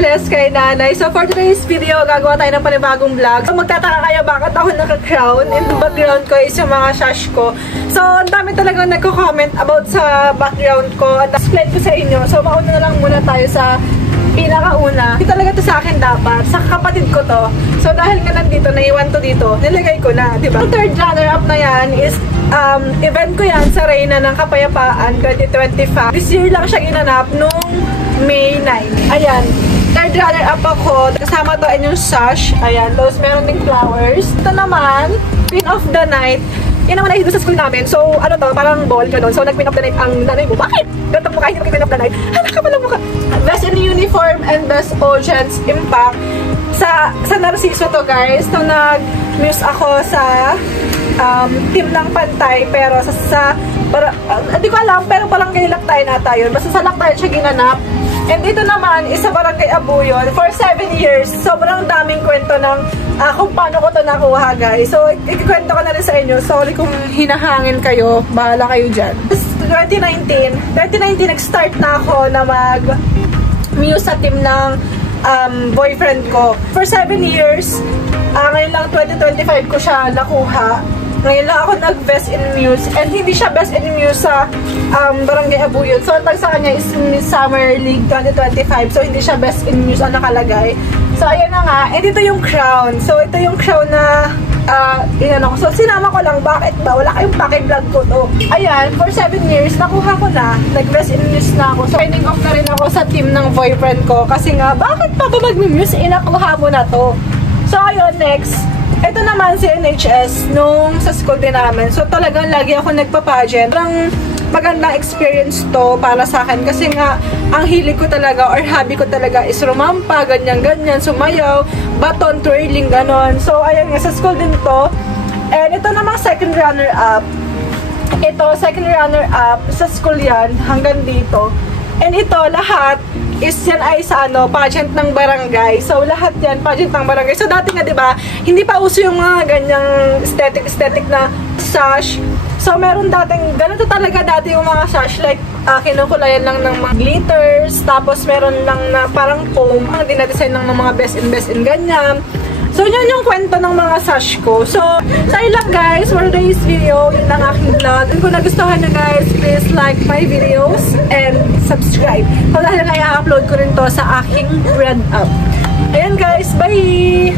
bless kay nanay. So for today's video, gagawa tayo ng panibagong vlog. So magtataka kayo bakit ako naka-crown. In the background ko is yung mga sash ko. So ang dami talagang nagko-comment about sa background ko. At explain ko sa inyo. So mauna na lang muna tayo sa pinakauna. Hindi talaga to sa akin dapat. Sa kapatid ko to. So dahil nga nandito, naiwan to dito, nilagay ko na. Diba? Ang third runner-up na yan is event ko yan sa Reyna ng Kapayapaan 2025. This year lang siya ginanap nung May 9. Ayan. Third runner-up ako. Kasama to ay yung sash. Ayan. Tapos meron ding flowers. Ito naman, Queen of the Night. Yan naman ay doon sa school namin. So, ano to, parang ball ka doon. So, nag-Queen of the Night ang nanay mo. Bakit? Ganto mo kahit hindi Queen of the Night. Anak ka pala mukha. Best in Uniform and Best Audience Impact. Sa Narciso to, guys. So, nag-muse ako sa team ng Pantay. Pero hindi ko alam, pero parang kay Laktay nata yun. Basta sa Laktay siya ginanap. And dito naman, isa Barangay Abuyon for 7 years. Sobrang daming kwento ng kung paano ko to nakuha, guys. So, ikikwento ko na rin sa inyo. Sorry kung hinahangin kayo. Bahala kayo dyan. 2019, nag-start na ako na mag-muse sa team ng boyfriend ko. For 7 years, ngayon lang 2025 ko siya nakuha. Ngayon lang ako nag-Best in Muse. And hindi siya Best in Muse sa Barangay Abuyon. So, ang tag sa kanya is Miss Summer League 2025. So, hindi siya Best in Muse ang nakalagay. So, ayan na nga. And ito yung crown. So, ito yung crown na inano ko. So, sinama ko lang. Bakit ba? Wala kayong paki-vlog ko to. Ayan, for 7 years, nakuha ko na. Nag-Best in Muse na ako. So, signing off na rin ako sa team ng boyfriend ko. Kasi nga, bakit pa ba mag-muse? Inakuha mo na to. So, ayun, next. Ito naman si NHS nung sa school din namin. So talagang lagi ako nagpa-pageant. Parang magandang experience to para sa akin kasi nga ang hilig ko talaga or hobby ko talaga is rumampa, ganyan-ganyan, sumayaw, baton, twirling, ganon. So ayun nga, sa school din to. And ito namang second runner-up. Ito, second runner-up sa school yan hanggang dito. And ito, lahat is yan ay sa pageant ng barangay. So, lahat yan, pageant ng barangay. So, dati nga, di ba, hindi pa uso yung mga ganyang aesthetic na sash. So, meron dating, ganito talaga dati yung mga sash. Like, kinukulayan lang ng mga glitters. Tapos, meron lang na parang foam. Ang dinadesign ng mga best in ganyan. So, yun yung kwento ng mga sash ko. So, sa ilang guys, for today's video, yun ang aking vlog. And kung nagustuhan nyo guys, please like my videos and subscribe. So, dahil na i-upload ko rin to sa aking Red Up. Ayan guys, bye!